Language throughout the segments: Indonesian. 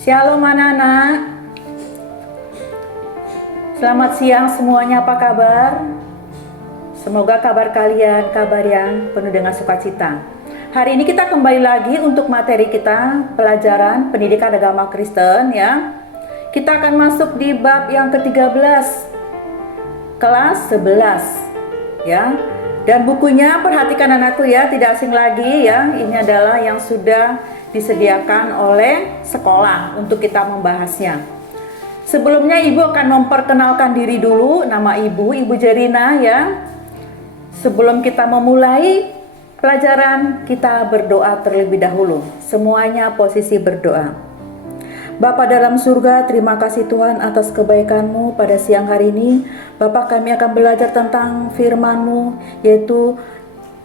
Shalom anak-anak. Selamat siang semuanya, apa kabar? Semoga kabar kalian kabar yang penuh dengan sukacita. Hari ini kita kembali lagi untuk materi kita, pelajaran pendidikan agama Kristen ya. Kita akan masuk di bab yang ke-13, kelas 11 ya. Dan bukunya perhatikan anakku ya, tidak asing lagi ya. Ini adalah yang sudah disediakan oleh sekolah untuk kita membahasnya. Sebelumnya Ibu akan memperkenalkan diri dulu, nama Ibu Jerina ya. Sebelum kita memulai pelajaran, kita berdoa terlebih dahulu. Semuanya posisi berdoa. Bapa dalam surga, terima kasih Tuhan atas kebaikan-Mu pada siang hari ini. Bapa, kami akan belajar tentang firman-Mu, yaitu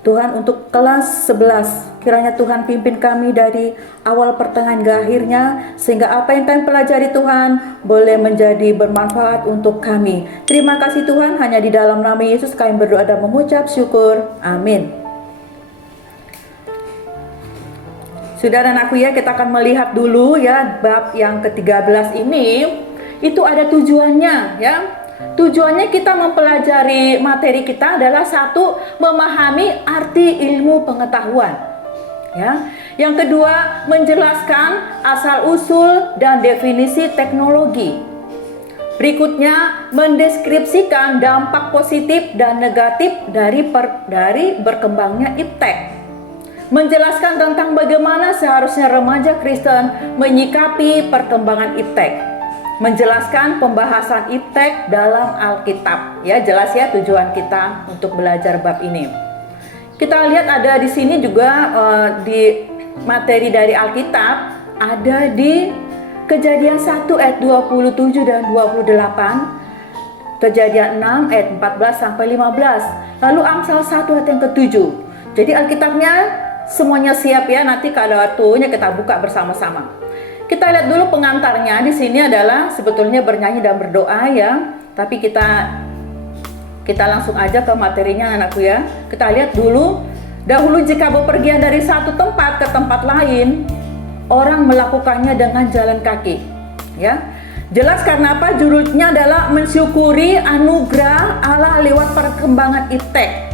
Tuhan untuk kelas 11. Kiranya Tuhan pimpin kami dari awal pertengahan ke akhirnya, sehingga apa yang kami pelajari Tuhan boleh menjadi bermanfaat untuk kami. Terima kasih Tuhan, hanya di dalam nama Yesus kami berdoa dan mengucap syukur. Amin. Saudara anakku ya, kita akan melihat dulu ya bab yang ke-13 ini. Itu ada tujuannya ya. Tujuannya kita mempelajari materi kita adalah satu, memahami arti ilmu pengetahuan ya. Yang kedua, menjelaskan asal-usul dan definisi teknologi. Berikutnya, mendeskripsikan dampak positif dan negatif dari berkembangnya iptek. Menjelaskan tentang bagaimana seharusnya remaja Kristen menyikapi perkembangan iptek. Menjelaskan pembahasan iptek dalam Alkitab. Ya, jelas ya tujuan kita untuk belajar bab ini. Kita lihat ada di sini juga di materi dari Alkitab, ada di Kejadian 1 ayat 27 dan 28, Kejadian 6 ayat 14 sampai 15, lalu Amsal 1 ayat yang ke-7. Jadi Alkitabnya semuanya siap ya, nanti kalau waktunya kita buka bersama-sama. Kita lihat dulu pengantarnya. Di sini adalah sebetulnya bernyanyi dan berdoa ya. Tapi kita langsung aja ke materinya anakku ya. Kita lihat dulu. Dahulu jika bepergian dari satu tempat ke tempat lain, orang melakukannya dengan jalan kaki. Ya. Jelas karena apa? Judulnya adalah mensyukuri anugerah Allah lewat perkembangan iptek.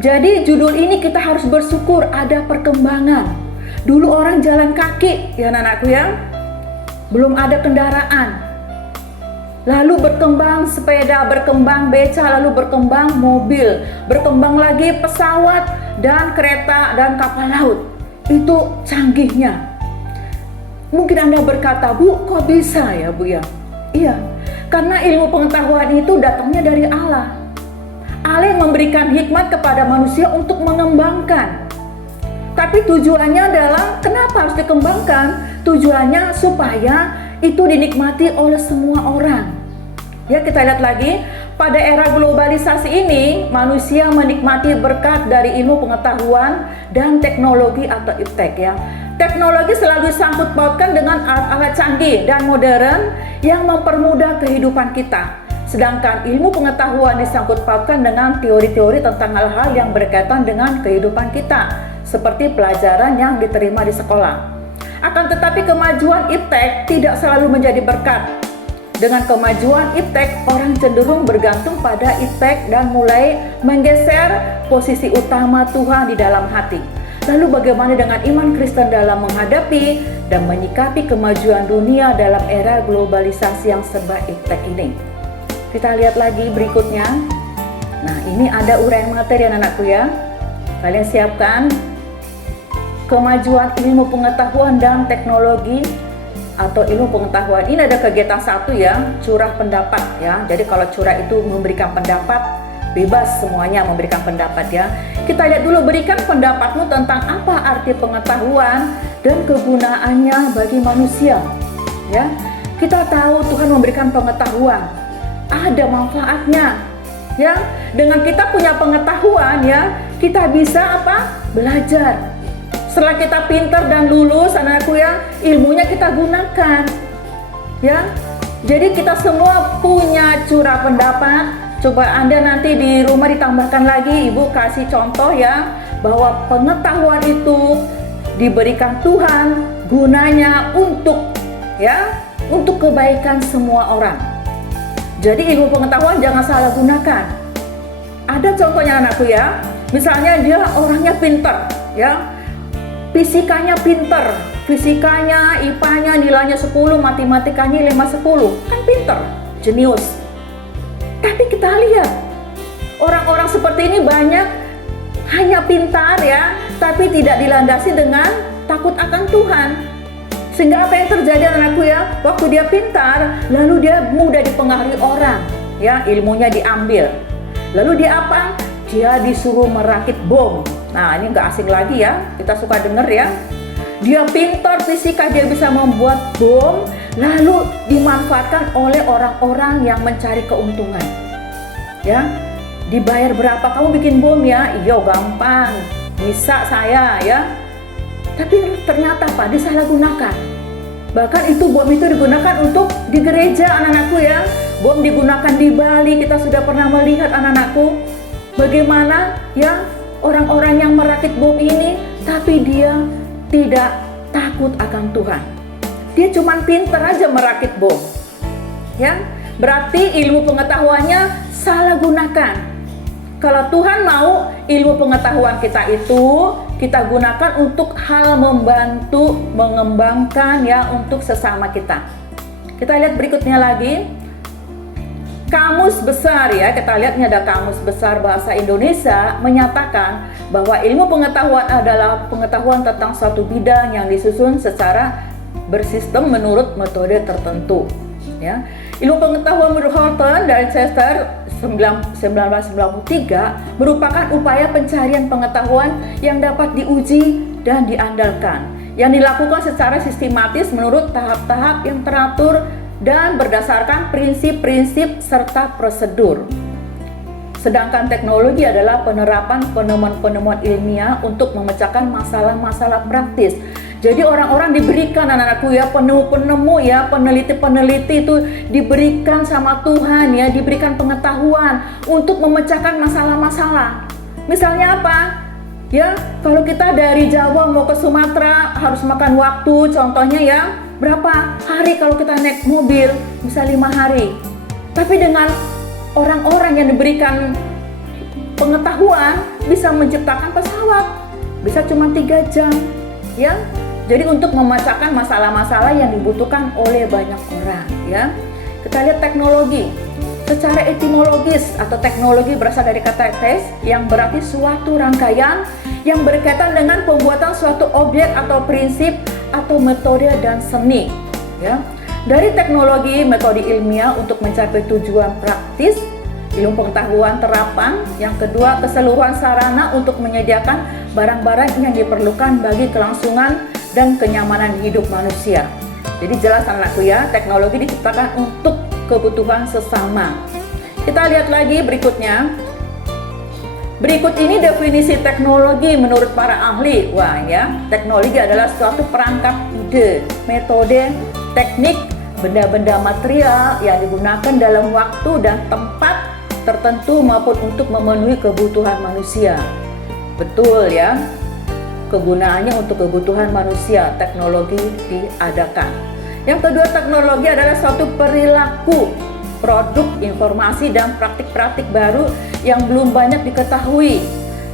Jadi judul ini kita harus bersyukur ada perkembangan. Dulu orang jalan kaki ya anakku ya. Belum ada kendaraan. Lalu berkembang sepeda, berkembang beca, lalu berkembang mobil, berkembang lagi pesawat dan kereta dan kapal laut. Itu canggihnya. Mungkin Anda berkata, "Bu, kok bisa ya, Bu ya?" Iya, karena ilmu pengetahuan itu datangnya dari Allah. Allah yang memberikan hikmat kepada manusia untuk mengembangkan. Tapi tujuannya adalah kenapa harus dikembangkan? Tujuannya supaya itu dinikmati oleh semua orang. Ya, kita lihat lagi, pada era globalisasi ini manusia menikmati berkat dari ilmu pengetahuan dan teknologi atau iptek ya. Teknologi selalu disangkut pautkan dengan alat-alat canggih dan modern yang mempermudah kehidupan kita. Sedangkan ilmu pengetahuan disangkut pautkan dengan teori-teori tentang hal-hal yang berkaitan dengan kehidupan kita, seperti pelajaran yang diterima di sekolah. Akan tetapi kemajuan iptek tidak selalu menjadi berkat. Dengan kemajuan iptek, orang cenderung bergantung pada iptek dan mulai menggeser posisi utama Tuhan di dalam hati. Lalu bagaimana dengan iman Kristen dalam menghadapi dan menyikapi kemajuan dunia dalam era globalisasi yang serba iptek ini? Kita lihat lagi berikutnya. Nah, ini ada uraian materi anak-anakku ya. Kalian siapkan. Kemajuan ilmu pengetahuan dan teknologi atau ilmu pengetahuan. Ini ada kegiatan satu ya, curah pendapat ya. Jadi kalau curah itu memberikan pendapat, bebas semuanya memberikan pendapat ya. Kita lihat dulu, berikan pendapatmu tentang apa arti pengetahuan dan kegunaannya bagi manusia. Ya, kita tahu Tuhan memberikan pengetahuan. Ada manfaatnya ya. Dengan kita punya pengetahuan ya, kita bisa apa? Belajar. Setelah kita pintar dan lulus anakku ya, ilmunya kita gunakan ya. Jadi kita semua punya curah pendapat. Coba Anda nanti di rumah ditambahkan lagi, Ibu kasih contoh ya, bahwa pengetahuan itu diberikan Tuhan gunanya untuk ya, untuk kebaikan semua orang. Jadi ilmu pengetahuan jangan salah gunakan. Ada contohnya anakku ya, misalnya dia orangnya pinter ya, fisikanya pinter, fisikanya, IPA-nya nilainya 10, matematikanya 5-10, kan pinter, jenius. Tapi kita lihat orang-orang seperti ini banyak hanya pintar ya, tapi tidak dilandasi dengan takut akan Tuhan. Sehingga apa yang terjadi anakku ya, waktu dia pintar, lalu dia mudah dipengaruhi orang ya, ilmunya diambil. Lalu dia apa? Dia disuruh merakit bom. Nah, ini nggak asing lagi ya, kita suka denger ya. Dia pintar fisika, dia bisa membuat bom, lalu dimanfaatkan oleh orang-orang yang mencari keuntungan. Ya, dibayar berapa kamu bikin bom ya? Iya, gampang, bisa saya ya. Tapi ternyata apa? Disalahgunakan. Bahkan itu bom itu digunakan untuk di gereja anak-anakku ya. Bom digunakan di Bali, kita sudah pernah melihat anak-anakku bagaimana ya orang-orang yang merakit bom ini, tapi dia tidak takut akan Tuhan. Dia cuma pintar aja merakit bom. Ya, berarti ilmu pengetahuannya salah gunakan. Kalau Tuhan mau ilmu pengetahuan kita itu kita gunakan untuk hal membantu, mengembangkan ya untuk sesama kita. Kita lihat berikutnya lagi. Kamus besar ya, kita lihat ini ada kamus besar bahasa Indonesia menyatakan bahwa ilmu pengetahuan adalah pengetahuan tentang suatu bidang yang disusun secara bersistem menurut metode tertentu. Ya. Ilmu pengetahuan menurut Horton dari Chester 1993 merupakan upaya pencarian pengetahuan yang dapat diuji dan diandalkan, yang dilakukan secara sistematis menurut tahap-tahap yang teratur dan berdasarkan prinsip-prinsip serta prosedur. Sedangkan teknologi adalah penerapan penemuan-penemuan ilmiah untuk memecahkan masalah-masalah praktis. Jadi orang-orang diberikan anak-anakku ya, penemu-penemu ya, peneliti-peneliti itu diberikan sama Tuhan ya, diberikan pengetahuan untuk memecahkan masalah-masalah. Misalnya apa? Ya, kalau kita dari Jawa mau ke Sumatera harus makan waktu, contohnya ya, berapa hari kalau kita naik mobil? Bisa 5 hari. Tapi dengan orang-orang yang diberikan pengetahuan bisa menciptakan pesawat, bisa cuma 3 jam ya. Jadi untuk memecahkan masalah-masalah yang dibutuhkan oleh banyak orang ya. Kita lihat teknologi. Secara etimologis atau teknologi berasal dari kata tes yang berarti suatu rangkaian yang berkaitan dengan pembuatan suatu objek atau prinsip atau metode dan seni ya. Dari teknologi, metode ilmiah untuk mencapai tujuan praktis, ilmu pengetahuan terapan, yang kedua keseluruhan sarana untuk menyediakan barang-barang yang diperlukan bagi kelangsungan dan kenyamanan hidup manusia. Jadi jelas anakku ya, teknologi diciptakan untuk kebutuhan sesama. Kita lihat lagi berikutnya. Berikut ini definisi teknologi menurut para ahli. Wah ya, teknologi adalah suatu perangkat ide, metode, teknik, benda-benda material yang digunakan dalam waktu dan tempat tertentu maupun untuk memenuhi kebutuhan manusia. Betul ya. Kegunaannya untuk kebutuhan manusia, teknologi diadakan. Yang kedua, teknologi adalah suatu perilaku, produk, informasi, dan praktik-praktik baru yang belum banyak diketahui,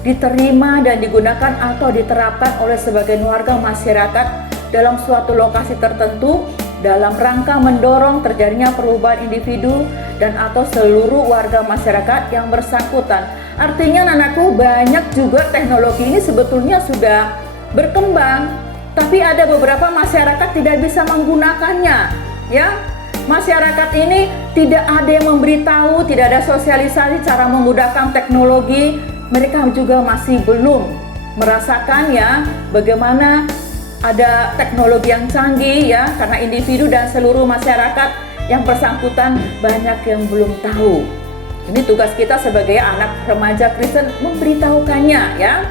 diterima, dan digunakan atau diterapkan oleh sebagian warga masyarakat dalam suatu lokasi tertentu dalam rangka mendorong terjadinya perubahan individu dan atau seluruh warga masyarakat yang bersangkutan. Artinya anakku, banyak juga teknologi ini sebetulnya sudah berkembang, tapi ada beberapa masyarakat tidak bisa menggunakannya ya. Masyarakat ini tidak ada yang memberitahu, tidak ada sosialisasi cara menggunakan teknologi. Mereka juga masih belum merasakan ya bagaimana ada teknologi yang canggih ya, karena individu dan seluruh masyarakat yang bersangkutan banyak yang belum tahu. Ini tugas kita sebagai anak remaja Kristen memberitahukannya ya.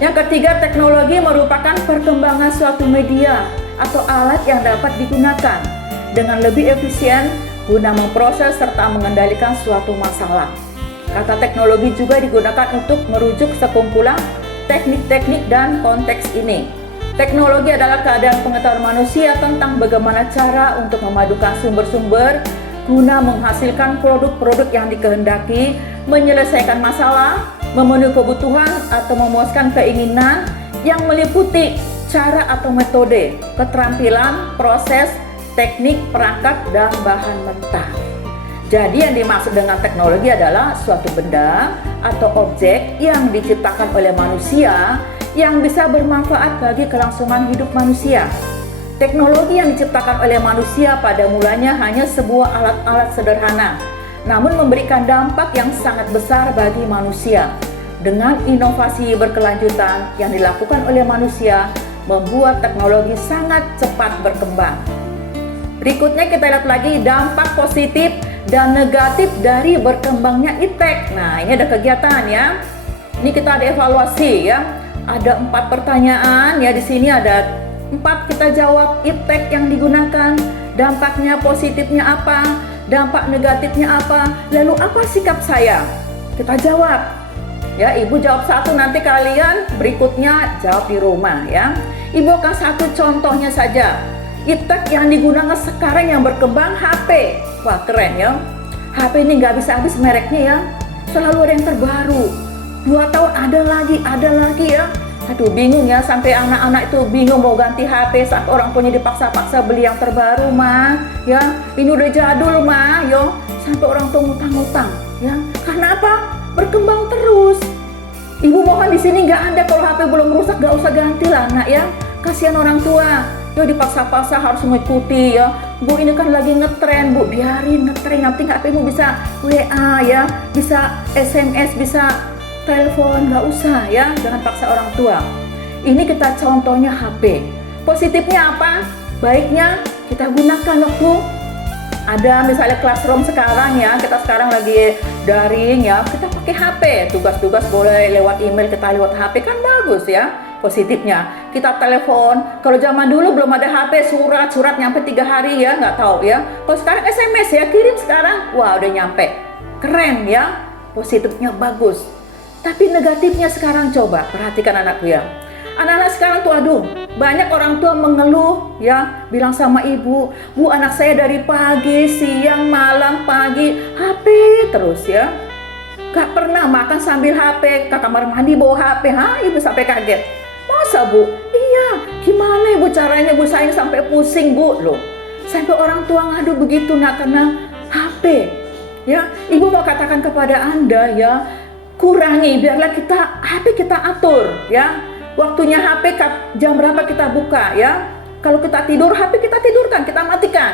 Yang ketiga, teknologi merupakan perkembangan suatu media atau alat yang dapat digunakan dengan lebih efisien guna memproses serta mengendalikan suatu masalah. Kata teknologi juga digunakan untuk merujuk sekumpulan teknik-teknik dan konteks ini. Teknologi adalah keadaan pengetahuan manusia tentang bagaimana cara untuk memadukan sumber-sumber guna menghasilkan produk-produk yang dikehendaki, menyelesaikan masalah, memenuhi kebutuhan atau memuaskan keinginan yang meliputi cara atau metode, keterampilan, proses, teknik, perangkat, dan bahan mentah. Jadi yang dimaksud dengan teknologi adalah suatu benda atau objek yang diciptakan oleh manusia yang bisa bermanfaat bagi kelangsungan hidup manusia. Teknologi yang diciptakan oleh manusia pada mulanya hanya sebuah alat-alat sederhana, namun memberikan dampak yang sangat besar bagi manusia. Dengan inovasi berkelanjutan yang dilakukan oleh manusia, membuat teknologi sangat cepat berkembang. Berikutnya kita lihat lagi dampak positif dan negatif dari berkembangnya iptek. Nah, ini ada kegiatan ya. Ini kita ada evaluasi ya. Ada 4 pertanyaan ya, di sini ada 4 kita jawab iptek yang digunakan, dampaknya positifnya apa, dampak negatifnya apa, lalu apa sikap saya? Kita jawab. Ya, Ibu jawab 1, nanti kalian berikutnya jawab di rumah ya. Ibu akan 1 contohnya saja. Iptek yang digunakan sekarang yang berkembang HP. Wah, keren ya. HP ini nggak bisa habis mereknya ya. Selalu ada yang terbaru. 2 tahun ada lagi ya. Aduh, bingung ya, sampai anak-anak itu bingung mau ganti HP saat orang punya dipaksa-paksa beli yang terbaru mah ya. Ini udah jadul mah yo, sampai orang tua ngutang-ngutang ya. Karena apa? Berkembang terus. Ibu mohon di sini nggak ada kalau HP belum rusak nggak usah ganti lah nak ya. Kasihan orang tua. Yo dipaksa-paksa harus mengikuti ya. Bu ini kan lagi ngetren, Bu biarin ngetren, nanti HP-mu bisa WA ya, bisa SMS, bisa telepon, nggak usah ya, jangan paksa orang tua. Ini kita contohnya HP. Positifnya apa? Baiknya kita gunakan waktu ada misalnya classroom sekarang ya, kita sekarang lagi daring ya, kita pakai HP. Tugas-tugas boleh lewat email, kita lewat HP kan bagus ya. Positifnya kita telepon. Kalau zaman dulu belum ada HP, surat nyampe 3 hari ya, nggak tahu ya. Kalau sekarang SMS ya, kirim sekarang, wah udah nyampe. Keren ya, positifnya bagus. Tapi negatifnya sekarang coba perhatikan anakku ya. Anak-anak sekarang tuh aduh, banyak orang tua mengeluh ya, bilang sama ibu, Bu anak saya dari pagi, siang, malam, pagi HP terus ya. Gak pernah makan sambil HP, ke kamar mandi bawa HP. Ibu sampai kaget. Masa Bu? Iya, gimana ibu caranya Bu, saya sampai pusing Bu loh. Sampai orang tua ngadu begitu nak karena HP. Ya, ibu mau katakan kepada Anda ya, kurangi, biarlah HP kita atur ya. Waktunya HP jam berapa kita buka ya. Kalau kita tidur, HP kita tidurkan, kita matikan.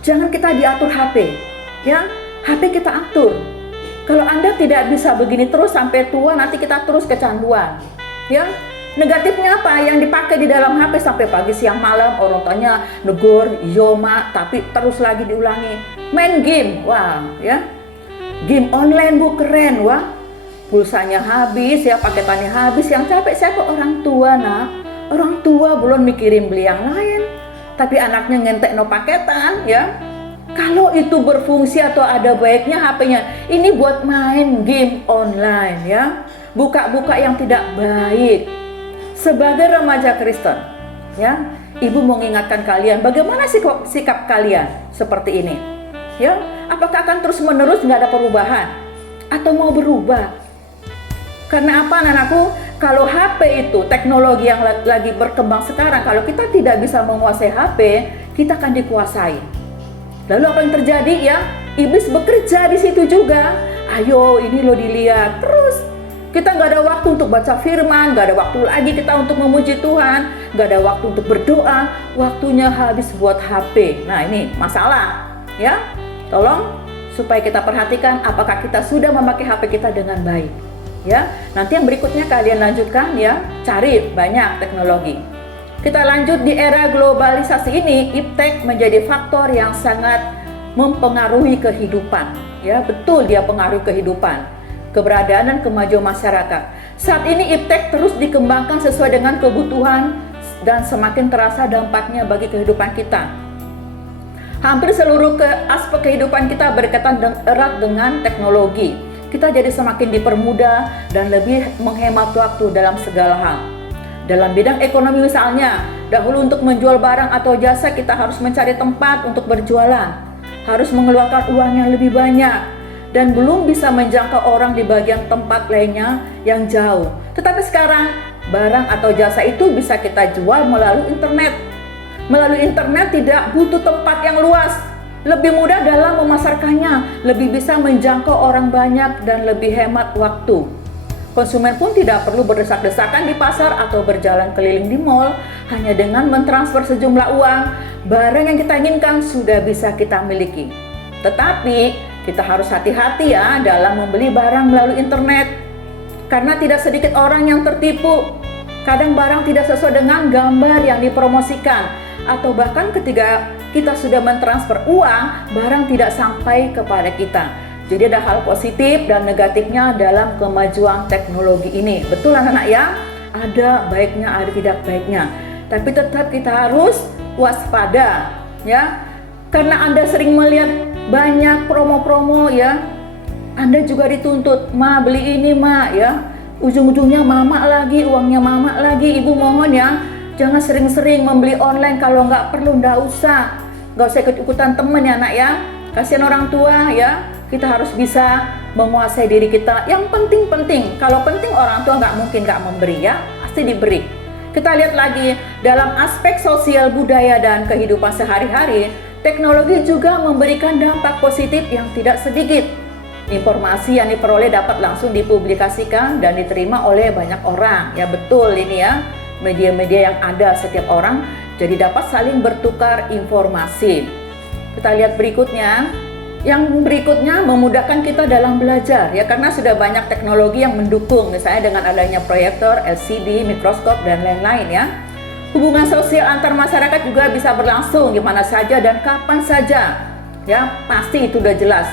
Jangan kita diatur HP ya. HP kita atur. Kalau Anda tidak bisa begini terus sampai tua, nanti kita terus kecanduan ya. Negatifnya apa? Yang dipakai di dalam HP sampai pagi, siang, malam, orang tuanya negur, yo mak, tapi terus lagi diulangi. Main game, wah ya. Game online Bu, keren wah. Pulsanya habis ya, paketannya habis, yang capek siapa? Orang tua nak. Orang tua belum mikirin beli yang lain, tapi anaknya ngentek no paketan ya. Kalau itu berfungsi atau ada baiknya HP-nya, ini buat main game online ya, buka-buka yang tidak baik. Sebagai remaja Kristen ya, ibu mau mengingatkan kalian bagaimana sikap kalian seperti ini ya. Apakah akan terus menerus nggak ada perubahan atau mau berubah? Karena apa anak-anakku? Kalau HP itu teknologi yang lagi berkembang sekarang, kalau kita tidak bisa menguasai HP, kita akan dikuasai. Lalu apa yang terjadi ya? Iblis bekerja di situ juga. Ayo ini lo dilihat terus. Kita nggak ada waktu untuk baca firman, nggak ada waktu lagi kita untuk memuji Tuhan, nggak ada waktu untuk berdoa, waktunya habis buat HP. Nah ini masalah ya. Tolong supaya kita perhatikan apakah kita sudah memakai HP kita dengan baik. Ya, nanti yang berikutnya kalian lanjutkan ya, cari banyak teknologi. Kita lanjut di era globalisasi ini, iptek menjadi faktor yang sangat mempengaruhi kehidupan. Ya, betul dia pengaruhi kehidupan, keberadaan dan kemajuan masyarakat. Saat ini iptek terus dikembangkan sesuai dengan kebutuhan dan semakin terasa dampaknya bagi kehidupan kita. Hampir seluruh aspek kehidupan kita berkaitan erat dengan teknologi. Kita jadi semakin dipermudah dan lebih menghemat waktu dalam segala hal. Dalam bidang ekonomi misalnya, dahulu untuk menjual barang atau jasa kita harus mencari tempat untuk berjualan, harus mengeluarkan uang yang lebih banyak, dan belum bisa menjangkau orang di bagian tempat lainnya yang jauh. Tetapi sekarang, barang atau jasa itu bisa kita jual melalui internet. Melalui internet tidak butuh tempat yang luas, lebih mudah dalam memasarkannya, lebih bisa menjangkau orang banyak dan lebih hemat waktu. Konsumen pun tidak perlu berdesak-desakan di pasar atau berjalan keliling di mall. Hanya dengan mentransfer sejumlah uang, barang yang kita inginkan sudah bisa kita miliki. Tetapi kita harus hati-hati ya dalam membeli barang melalui internet, karena tidak sedikit orang yang tertipu. Kadang barang tidak sesuai dengan gambar yang dipromosikan, atau bahkan ketika kita sudah mentransfer uang, barang tidak sampai kepada kita. Jadi ada hal positif dan negatifnya dalam kemajuan teknologi ini. Betul anak-anak ya? Ada baiknya, ada tidak baiknya. Tapi tetap kita harus waspada ya. Karena Anda sering melihat banyak promo-promo ya. Anda juga dituntut, "Ma, beli ini, Ma," ya. Ujung-ujungnya mama lagi, uangnya mama lagi. Ibu mohon ya, jangan sering-sering membeli online kalau nggak perlu, nggak usah. Nggak usah ikut-ikutan temen ya anak ya. Kasihan orang tua ya. Kita harus bisa menguasai diri kita. Yang penting-penting, kalau penting orang tua nggak mungkin nggak memberi ya, pasti diberi. Kita lihat lagi, dalam aspek sosial budaya dan kehidupan sehari-hari, teknologi juga memberikan dampak positif yang tidak sedikit. Informasi yang diperoleh dapat langsung dipublikasikan dan diterima oleh banyak orang. Ya betul ini ya, media-media yang ada setiap orang, jadi dapat saling bertukar informasi. Kita lihat berikutnya. Yang berikutnya memudahkan kita dalam belajar ya, karena sudah banyak teknologi yang mendukung, misalnya dengan adanya proyektor, LCD, mikroskop dan lain-lain ya. Hubungan sosial antar masyarakat juga bisa berlangsung di mana saja dan kapan saja ya, pasti itu udah jelas.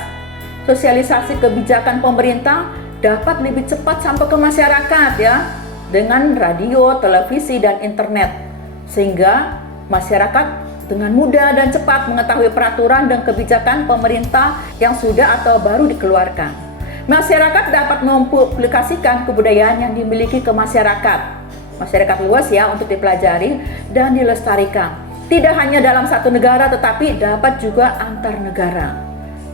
Sosialisasi kebijakan pemerintah dapat lebih cepat sampai ke masyarakat ya, dengan radio, televisi dan internet, sehingga masyarakat dengan mudah dan cepat mengetahui peraturan dan kebijakan pemerintah yang sudah atau baru dikeluarkan. Masyarakat dapat mempublikasikan kebudayaan yang dimiliki ke masyarakat luas ya, untuk dipelajari dan dilestarikan. Tidak hanya dalam satu negara tetapi dapat juga antar negara.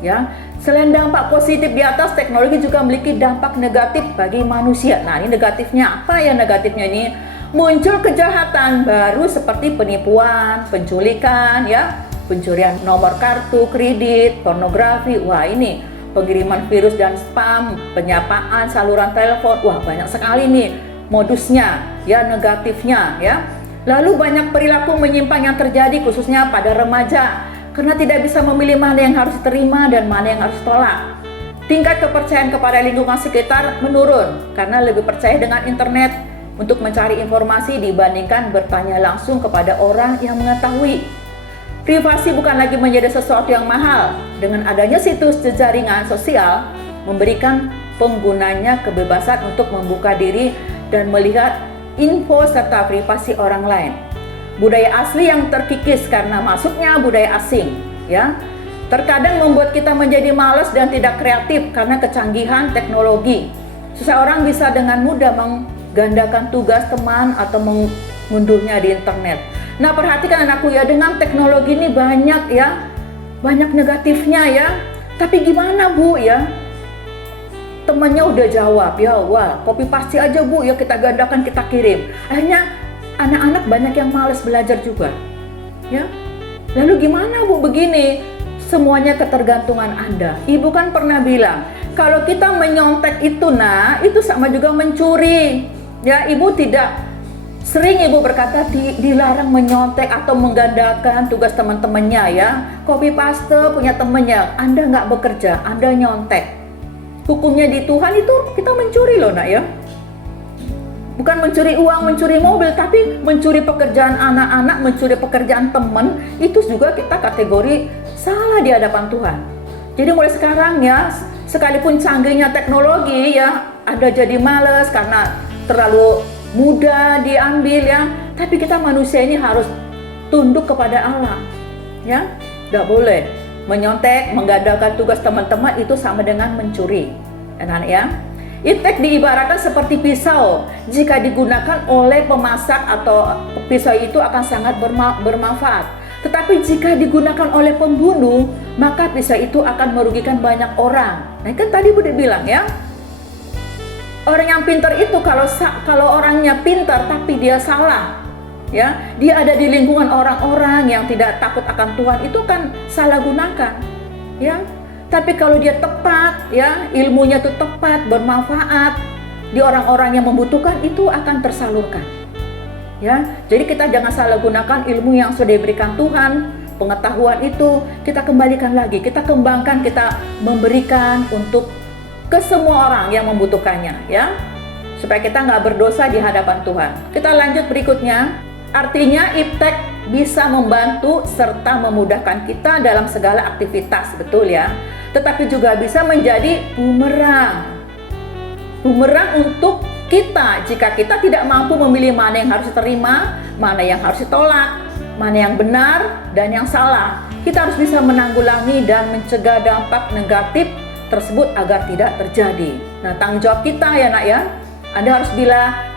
Ya, selain dampak positif di atas, teknologi juga memiliki dampak negatif bagi manusia. Nah, ini negatifnya apa ya? Negatifnya ini muncul kejahatan baru seperti penipuan, penculikan ya, pencurian nomor kartu kredit, pornografi. Wah, ini pengiriman virus dan spam, penyapaan saluran telepon. Wah, banyak sekali nih modusnya ya, negatifnya ya. Lalu banyak perilaku menyimpang yang terjadi khususnya pada remaja, karena tidak bisa memilih mana yang harus diterima dan mana yang harus tolak. Tingkat kepercayaan kepada lingkungan sekitar menurun karena lebih percaya dengan internet untuk mencari informasi dibandingkan bertanya langsung kepada orang yang mengetahui. Privasi bukan lagi menjadi sesuatu yang mahal. Dengan adanya situs jejaringan sosial, memberikan penggunanya kebebasan untuk membuka diri dan melihat info serta privasi orang lain. Budaya asli yang terkikis karena masuknya budaya asing, ya. Terkadang membuat kita menjadi malas dan tidak kreatif karena kecanggihan teknologi. Seseorang bisa dengan mudah menggandakan tugas teman atau mengunduhnya di internet. Nah, perhatikan anakku ya, dengan teknologi ini banyak negatifnya ya. Tapi gimana Bu ya? Temannya udah jawab ya, wah copy paste aja Bu ya, kita gandakan, kita kirim. Akhirnya anak-anak banyak yang malas belajar juga ya. Lalu gimana Bu begini? Semuanya ketergantungan Anda. Ibu kan pernah bilang, kalau kita menyontek itu itu sama juga mencuri. Ya, Ibu tidak sering Ibu berkata dilarang menyontek atau menggandakan tugas teman-temannya ya. Copy paste punya temannya, Anda nggak bekerja, Anda nyontek. Hukumnya di Tuhan itu kita mencuri loh nak ya. Bukan mencuri uang, mencuri mobil, tapi mencuri pekerjaan anak-anak, mencuri pekerjaan teman, itu juga kita kategori salah di hadapan Tuhan. Jadi mulai sekarang ya, sekalipun canggihnya teknologi ya, Anda jadi males karena terlalu mudah diambil ya, tapi kita manusia ini harus tunduk kepada Allah ya. Nggak boleh menyontek, menggandakan tugas teman-teman, itu sama dengan mencuri anak-anak ya. Iptek diibaratkan seperti pisau. Jika digunakan oleh pemasak atau pisau itu akan sangat bermanfaat. Tetapi jika digunakan oleh pembunuh, maka pisau itu akan merugikan banyak orang. Nah, kan tadi Bude bilang ya, orang yang pintar itu kalau orangnya pintar tapi dia salah, ya, dia ada di lingkungan orang-orang yang tidak takut akan Tuhan, itu kan salah gunakan, ya. Tapi kalau dia tepat, ya, ilmunya itu tepat, bermanfaat di orang-orang yang membutuhkan, itu akan tersalurkan. Ya, jadi kita jangan salah gunakan ilmu yang sudah diberikan Tuhan, pengetahuan itu kita kembalikan lagi, kita kembangkan, kita memberikan untuk ke semua orang yang membutuhkannya, ya, supaya kita nggak berdosa di hadapan Tuhan. Kita lanjut berikutnya. Artinya iptek bisa membantu serta memudahkan kita dalam segala aktivitas, betul ya. Tetapi juga bisa menjadi bumerang untuk kita jika kita tidak mampu memilih mana yang harus diterima, mana yang harus ditolak, mana yang benar dan yang salah. Kita harus bisa menanggulangi dan mencegah dampak negatif tersebut agar tidak terjadi. Nah, tanggung jawab kita ya nak ya. Anda harus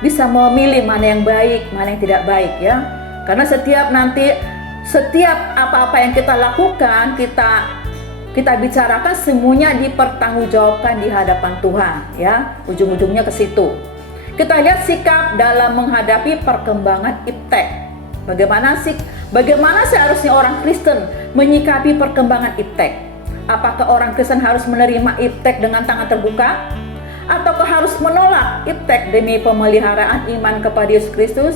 bisa memilih mana yang baik, mana yang tidak baik ya. Karena setiap apa-apa yang kita lakukan, kita bicarakan, semuanya dipertanggungjawabkan di hadapan Tuhan ya. Ujung-ujungnya ke situ. Kita lihat sikap dalam menghadapi perkembangan iptek. Bagaimana seharusnya orang Kristen menyikapi perkembangan iptek? Apakah orang Kristen harus menerima iptek dengan tangan terbuka? Ataukah harus menolak iptek demi pemeliharaan iman kepada Yesus Kristus?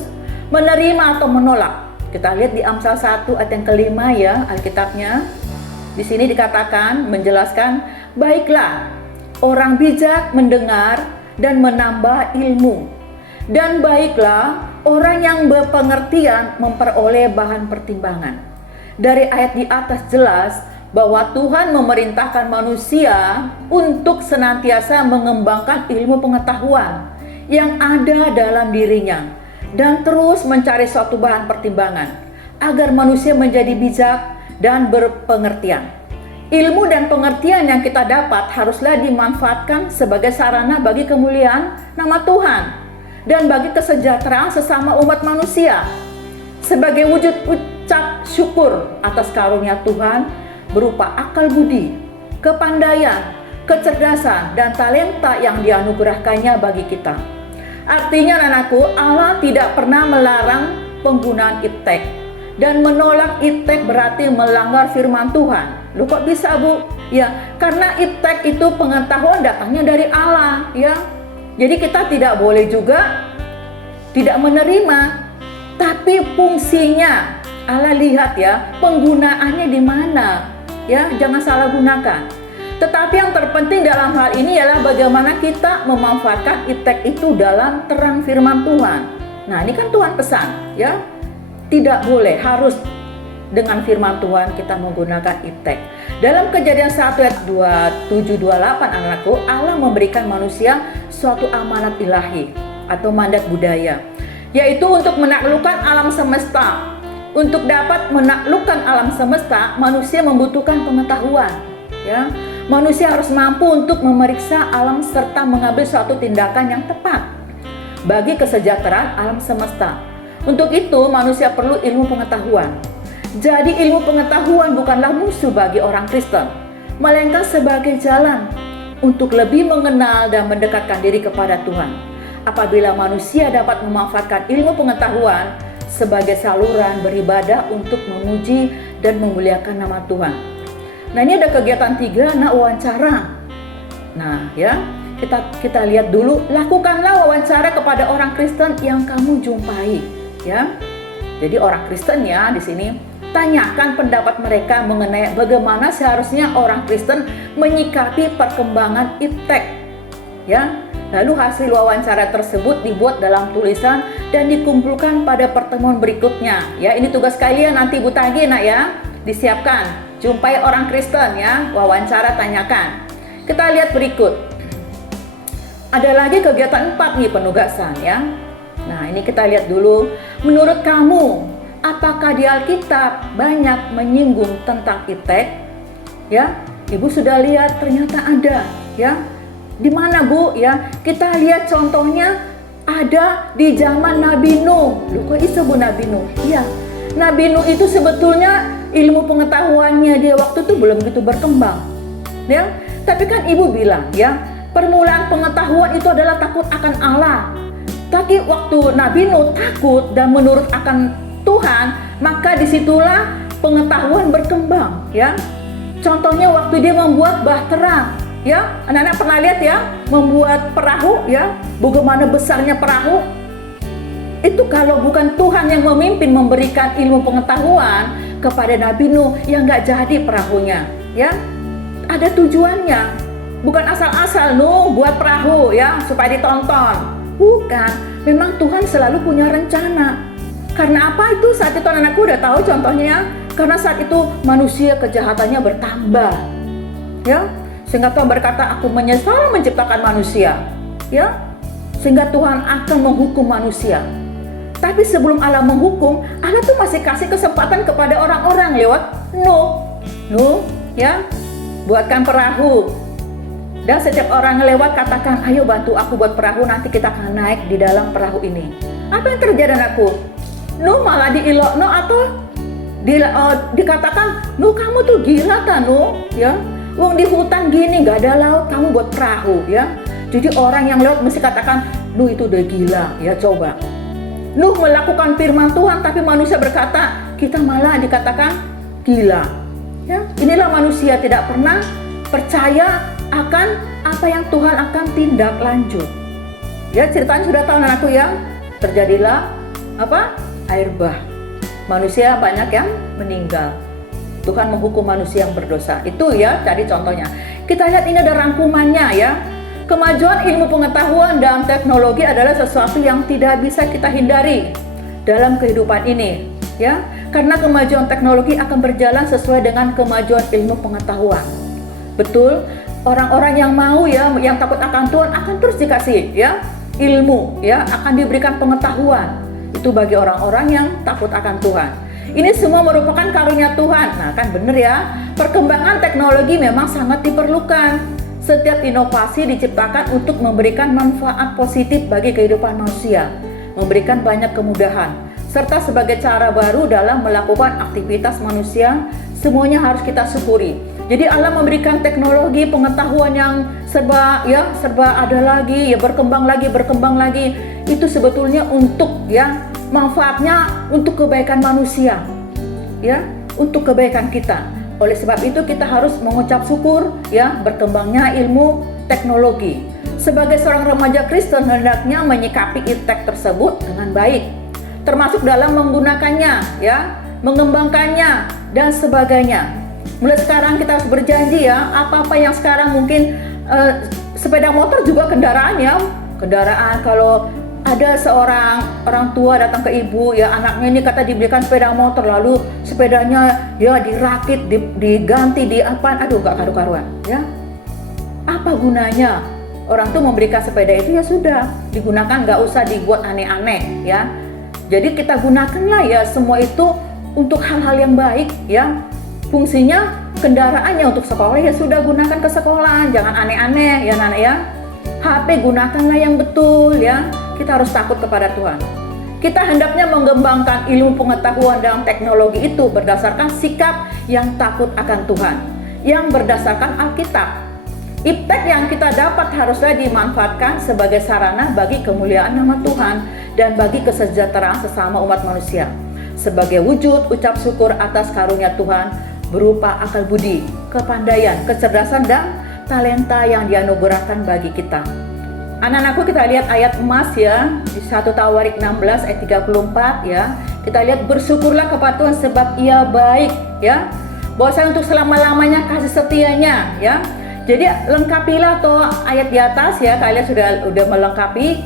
Menerima atau menolak? Kita lihat di Amsal 1 ayat yang kelima ya, Alkitabnya. Di sini dikatakan, menjelaskan, baiklah orang bijak mendengar dan menambah ilmu. Dan baiklah orang yang berpengertian memperoleh bahan pertimbangan. Dari ayat di atas jelas bahwa Tuhan memerintahkan manusia untuk senantiasa mengembangkan ilmu pengetahuan yang ada dalam dirinya dan terus mencari suatu bahan pertimbangan agar manusia menjadi bijak dan berpengertian. Ilmu dan pengertian yang kita dapat haruslah dimanfaatkan sebagai sarana bagi kemuliaan nama Tuhan dan bagi kesejahteraan sesama umat manusia sebagai wujud ucap syukur atas karunia Tuhan berupa akal budi, kepandaian, kecerdasan, dan talenta yang dianugerahkannya bagi kita. Artinya anakku, Allah tidak pernah melarang penggunaan iptek, dan menolak iptek berarti melanggar firman Tuhan. Loh kok bisa Bu? Ya, karena iptek itu pengetahuan datangnya dari Allah ya. Jadi kita tidak boleh juga tidak menerima, tapi fungsinya Allah lihat ya, penggunaannya di mana. Ya, jangan salah gunakan. Tetapi yang terpenting dalam hal ini ialah bagaimana kita memanfaatkan iptek itu dalam terang firman Tuhan. Nah, ini kan Tuhan pesan, ya. Tidak boleh, harus dengan firman Tuhan kita menggunakan iptek. Dalam Kejadian 1 ayat 27-28 anakku, Allah memberikan manusia suatu amanat ilahi atau mandat budaya, yaitu untuk menaklukkan alam semesta. Untuk dapat menaklukkan alam semesta, manusia membutuhkan pengetahuan. Ya, manusia harus mampu untuk memeriksa alam serta mengambil suatu tindakan yang tepat bagi kesejahteraan alam semesta. Untuk itu, manusia perlu ilmu pengetahuan. Jadi, ilmu pengetahuan bukanlah musuh bagi orang Kristen, melainkan sebagai jalan untuk lebih mengenal dan mendekatkan diri kepada Tuhan. Apabila manusia dapat memanfaatkan ilmu pengetahuan sebagai saluran beribadah untuk memuji dan memuliakan nama Tuhan. Nah, ini ada kegiatan 3, wawancara. Nah, ya, kita lihat dulu, lakukanlah wawancara kepada orang Kristen yang kamu jumpai, ya. Jadi orang Kristen ya di sini, tanyakan pendapat mereka mengenai bagaimana seharusnya orang Kristen menyikapi perkembangan iptek, ya. Lalu hasil wawancara tersebut dibuat dalam tulisan dan dikumpulkan pada pertemuan berikutnya. Ya, ini tugas kalian nanti Bu Tagi nak ya. Disiapkan. Jumpai orang Kristen ya, wawancara tanyakan. Kita lihat berikut. Ada lagi kegiatan 4 nih penugasan ya. Nah, ini kita lihat dulu. Menurut kamu, apakah di Alkitab banyak menyinggung tentang iptek? Ya, Ibu sudah lihat ternyata ada ya. Di mana Bu? Ya, kita lihat contohnya ada di zaman Nabi Nuh. Loh, kok disebut Nabi Nuh? Iya, Nabi Nuh itu sebetulnya ilmu pengetahuannya dia waktu itu belum begitu berkembang. Ya, tapi kan Ibu bilang ya, permulaan pengetahuan itu adalah takut akan Allah. Tapi waktu Nabi Nuh takut dan menurut akan Tuhan, maka disitulah pengetahuan berkembang. Ya, contohnya waktu dia membuat bahtera. Ya, anak-anak pernah lihat ya, membuat perahu ya, bagaimana besarnya perahu. Itu kalau bukan Tuhan yang memimpin memberikan ilmu pengetahuan kepada Nabi Nuh, ya nggak jadi perahunya. Ya, ada tujuannya, bukan asal-asal Nuh buat perahu ya supaya ditonton. Bukan, memang Tuhan selalu punya rencana. Karena apa itu? Saat itu anak-anakku udah tahu contohnya, karena saat itu manusia kejahatannya bertambah. Ya, sehingga Tuhan berkata, aku menyesal menciptakan manusia. Ya, sehingga Tuhan akan menghukum manusia. Tapi sebelum Allah menghukum, Allah tuh masih kasih kesempatan kepada orang-orang lewat Nuh, ya, buatkan perahu. Dan setiap orang lewat katakan, ayo bantu aku buat perahu, nanti kita akan naik di dalam perahu ini. Apa yang terjadi anakku? Nuh malah diilokno atau dikatakan, Nuh kamu tuh gila tak Nuh, ya? Wong di hutan gini gak ada laut, kamu buat perahu ya. Jadi orang yang lewat mesti katakan, Nuh itu udah gila ya. Coba Nuh melakukan firman Tuhan, tapi manusia berkata, kita malah dikatakan gila ya. Inilah manusia tidak pernah percaya akan apa yang Tuhan akan tindak lanjut ya. Ceritanya sudah tahu anakku ya. Terjadilah apa? Air bah. Manusia banyak yang meninggal. Tuhan menghukum manusia yang berdosa. Itu ya, cari contohnya. Kita lihat ini ada rangkumannya ya. Kemajuan ilmu pengetahuan dan teknologi adalah sesuatu yang tidak bisa kita hindari dalam kehidupan ini ya. Karena kemajuan teknologi akan berjalan sesuai dengan kemajuan ilmu pengetahuan. Betul, orang-orang yang mau ya, yang takut akan Tuhan akan terus dikasih ya ilmu ya, akan diberikan pengetahuan. Itu bagi orang-orang yang takut akan Tuhan. Ini semua merupakan karunia Tuhan. Nah kan bener ya, perkembangan teknologi memang sangat diperlukan. Setiap inovasi diciptakan untuk memberikan manfaat positif bagi kehidupan manusia, memberikan banyak kemudahan, serta sebagai cara baru dalam melakukan aktivitas manusia. Semuanya harus kita syukuri. Jadi Allah memberikan teknologi, pengetahuan yang serba ada lagi, ya berkembang lagi. Itu sebetulnya untuk ya, manfaatnya untuk kebaikan manusia, ya, untuk kebaikan kita. Oleh sebab itu kita harus mengucap syukur ya berkembangnya ilmu teknologi. Sebagai seorang remaja Kristen hendaknya menyikapi iptek tersebut dengan baik, termasuk dalam menggunakannya, ya, mengembangkannya dan sebagainya. Mulai sekarang kita harus berjanji ya, apa-apa yang sekarang mungkin sepeda motor juga kendaraan ya, kendaraan. Kalau ada seorang orang tua datang ke ibu ya, anaknya ini kata dibelikan sepeda motor, lalu sepedanya ya dirakit, diganti, aduh gak karu-karuan ya. Apa gunanya? Orang tuh memberikan sepeda itu ya sudah digunakan, gak usah dibuat aneh-aneh ya. Jadi kita gunakanlah ya semua itu untuk hal-hal yang baik ya. Fungsinya kendaraannya untuk sekolah ya sudah gunakan ke sekolah, jangan aneh-aneh ya Nana ya. HP gunakanlah yang betul ya. Kita harus takut kepada Tuhan. Kita hendaknya mengembangkan ilmu pengetahuan dalam teknologi itu berdasarkan sikap yang takut akan Tuhan, yang berdasarkan Alkitab. Iptek yang kita dapat haruslah dimanfaatkan sebagai sarana bagi kemuliaan nama Tuhan dan bagi kesejahteraan sesama umat manusia. Sebagai wujud ucap syukur atas karunia Tuhan berupa akal budi, kepandaian, kecerdasan, dan talenta yang dianugerahkan bagi kita. Anak-anakku, kita lihat ayat emas ya di 1 Tawarik 16 ayat 34 ya. Kita lihat bersyukurlah kepada Tuhan sebab Ia baik ya. Bahwasanya untuk selama-lamanya kasih setianya ya. Jadi lengkapilah toh ayat di atas ya, kalian sudah melengkapi.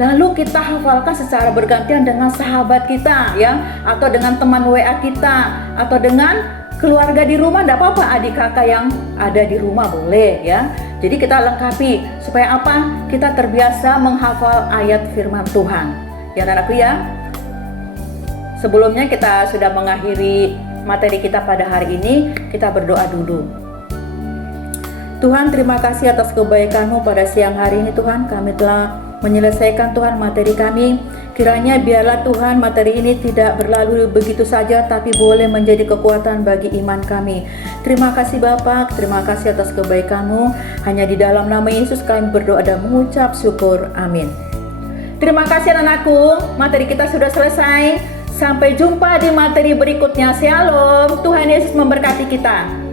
Lalu kita hafalkan secara bergantian dengan sahabat kita ya, atau dengan teman WA kita, atau dengan keluarga di rumah, enggak apa-apa, adik kakak yang ada di rumah boleh ya. Jadi kita lengkapi supaya apa? Kita terbiasa menghafal ayat firman Tuhan. Ya anakku ya. Sebelumnya kita sudah mengakhiri materi kita pada hari ini, kita berdoa dulu. Tuhan, terima kasih atas kebaikan-Mu pada siang hari ini Tuhan. Kami telah menyelesaikan Tuhan materi kami. Kiranya biarlah Tuhan materi ini tidak berlalu begitu saja, tapi boleh menjadi kekuatan bagi iman kami. Terima kasih Bapa, terima kasih atas kebaikan-Mu. Hanya di dalam nama Yesus kami berdoa dan mengucap syukur. Amin. Terima kasih anak-anakku, materi kita sudah selesai. Sampai jumpa di materi berikutnya. Shalom, Tuhan Yesus memberkati kita.